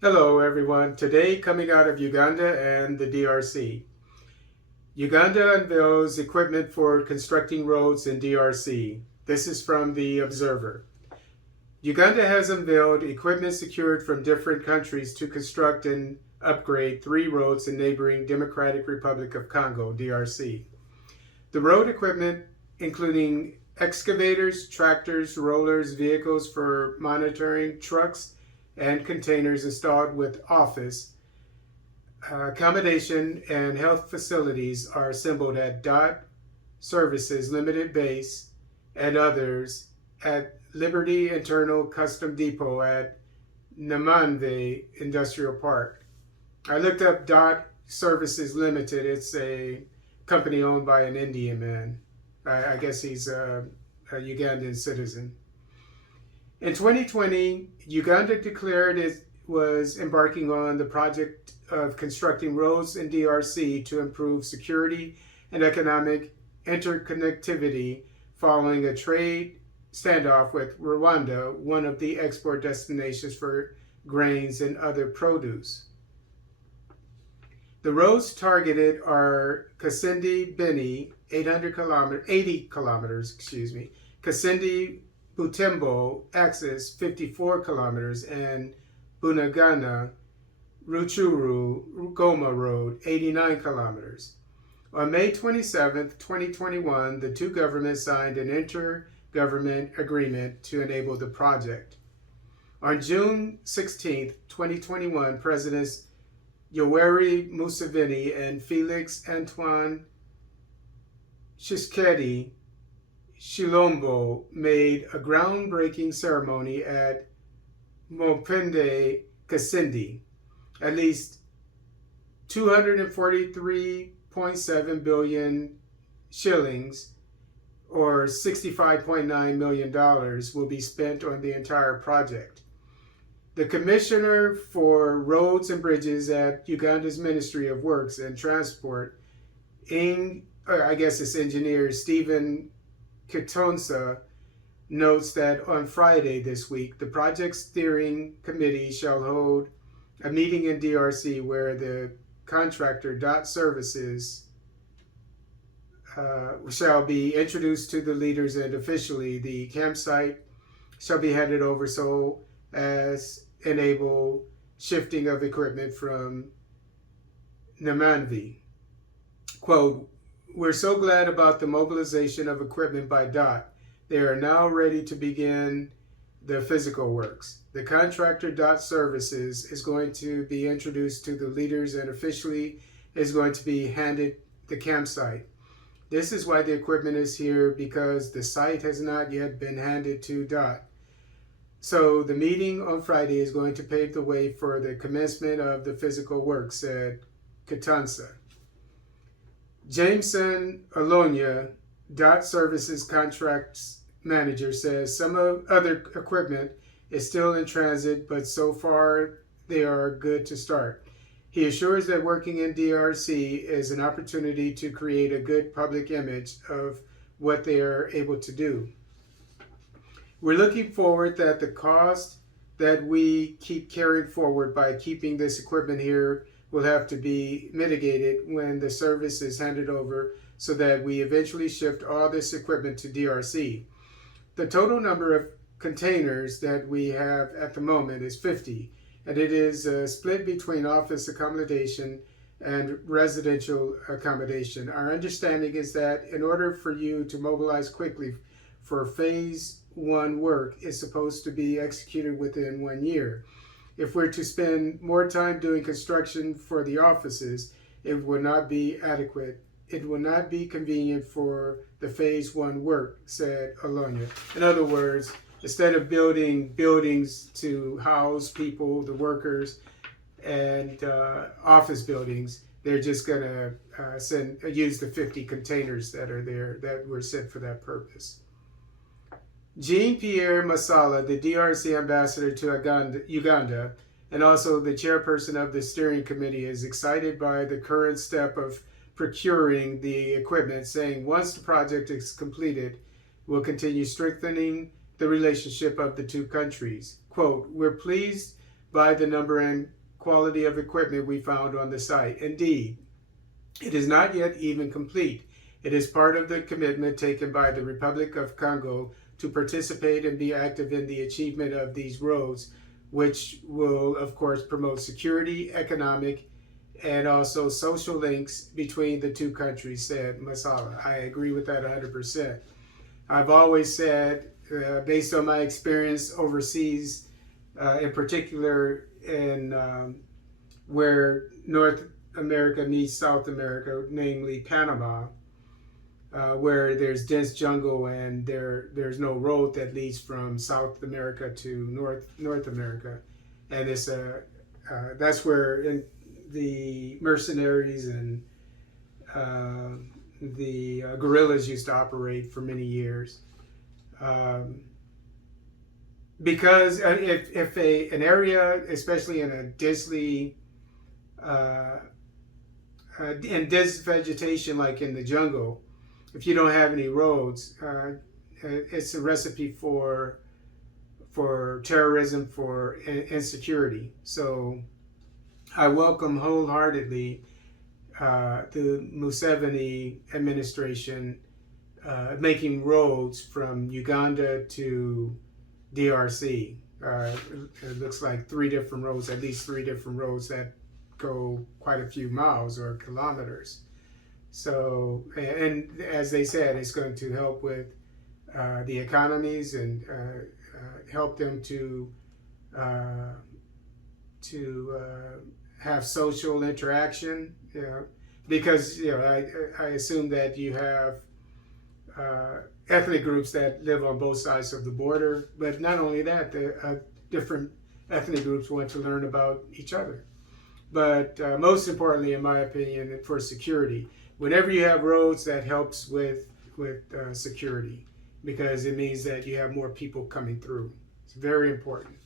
Hello everyone. Today coming out of Uganda and the DRC. Uganda unveils equipment for constructing roads in DRC. This is from the Observer. Uganda has unveiled equipment secured from different countries to construct and upgrade 3 roads in neighboring Democratic Republic of Congo, DRC. The road equipment, including excavators, tractors, rollers, vehicles for monitoring, trucks, and containers installed with office, accommodation, and health facilities, are assembled at DOT Services Limited Base and others at Liberty Internal Custom Depot at Namanve Industrial Park. I looked up DOT Services Limited. It's a company owned by an Indian man. I guess he's a Ugandan citizen. In 2020, Uganda declared it was embarking on the project of constructing roads in DRC to improve security and economic interconnectivity following a trade standoff with Rwanda, one of the export destinations for grains and other produce. The roads targeted are Kasindi Beni, 80 kilometers, Kasindi Butembo axis, 54 kilometers, and Bunagana Ruchuru Goma Road, 89 kilometers. On May 27, 2021, the two governments signed an intergovernment agreement to enable the project. On June 16, 2021, Presidents Yoweri Museveni and Felix Antoine Tshisekedi Chilombo made a groundbreaking ceremony at Mopende Kasindi. At least 243.7 billion shillings, or $65.9 million, will be spent on the entire project. The Commissioner for Roads and Bridges at Uganda's Ministry of Works and Transport, engineer Stephen Kitonsa, notes that on Friday this week, the project steering committee shall hold a meeting in DRC where the contractor DOT Services shall be introduced to the leaders, and officially the campsite shall be handed over so as enable shifting of equipment from Namanvi. Quote, "We're so glad about the mobilization of equipment by DOT. They are now ready to begin the physical works. The contractor DOT Services is going to be introduced to the leaders and officially is going to be handed the campsite. This is why the equipment is here, because the site has not yet been handed to DOT. So the meeting on Friday is going to pave the way for the commencement of the physical work," said Katansa. Jameson Alonia, DOT Services Contracts Manager, says some other equipment is still in transit, but so far they are good to start. He assures that working in DRC is an opportunity to create a good public image of what they are able to do. "We're looking forward that the cost that we keep carrying forward by keeping this equipment here will have to be mitigated when the service is handed over so that we eventually shift all this equipment to DRC. The total number of containers that we have at the moment is 50, and it is split between office accommodation and residential accommodation. Our understanding is that in order for you to mobilize quickly for phase 1 work is supposed to be executed within 1 year. If we're to spend more time doing construction for the offices, it will not be adequate. It will not be convenient for the phase 1 work," said Alonia. In other words, instead of building buildings to house people, the workers, and office buildings, they're just going to use the 50 containers that are there that were sent for that purpose. Jean-Pierre Masala, the DRC ambassador to Uganda, and also the chairperson of the steering committee, is excited by the current step of procuring the equipment, saying once the project is completed, we'll continue strengthening the relationship of the two countries. Quote, "We're pleased by the number and quality of equipment we found on the site. Indeed, it is not yet even complete. It is part of the commitment taken by the Republic of Congo to participate and be active in the achievement of these roads, which will, of course, promote security, economic, and also social links between the two countries, said Masala. I agree with that 100%. I've always said, based on my experience overseas, in particular in where North America meets South America, namely Panama, where there's dense jungle and there's no road that leads from South America to North America, and it's that's where the mercenaries and the guerrillas used to operate for many years. Because if an area, especially in a densely in dense vegetation like in the jungle, if you don't have any roads, it's a recipe for terrorism, for insecurity. So I welcome wholeheartedly the Museveni administration making roads from Uganda to DRC. It looks like at least three different roads that go quite a few miles or kilometers. So, and as they said, it's going to help with the economies and help them to have social interaction. Because I assume that you have ethnic groups that live on both sides of the border, but not only that, the different ethnic groups want to learn about each other. But most importantly, in my opinion, for security, whenever you have roads, that helps with security, because it means that you have more people coming through. It's very important.